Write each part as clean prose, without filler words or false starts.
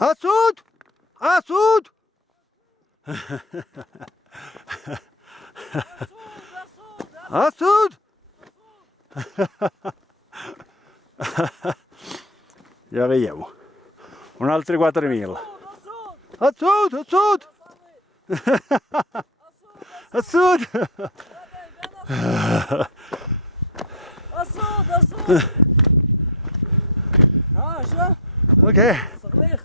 أسود أسود أسود E arriviamo. Un altri 4.000. أسود أسود أسود أسود أسود ها شو؟ اوكي صغير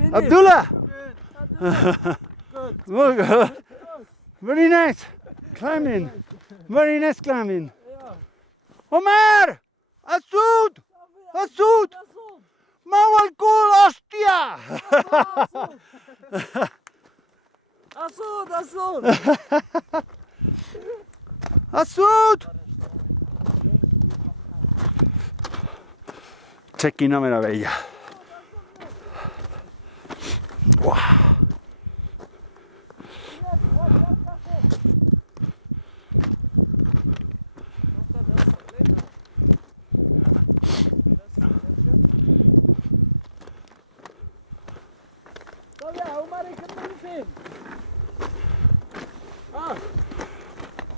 عبد الله very nice climbing very nice climbing عمر أسود أسود ما هو الكول أسطيا أسود أسود أسود C'è una meraviglia. Wow. طب يا عمر يكمل فين؟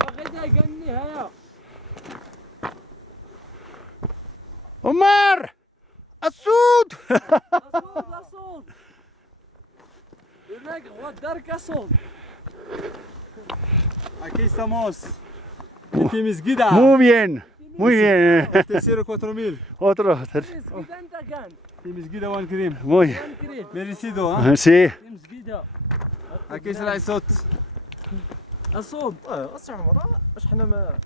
أخذها يقنيها يا عمر السود أسود أسود هناك غدارك أسود Aquí estamos en Temisguida. muy bien Tercero 4.000. otro مسجد أنت كان Temisguida 1 كريم. muy كان كريم Merecido, ¿ah? sí مسجدة Aquí es el Aizot. أسود اسرع مرة واش حنا ما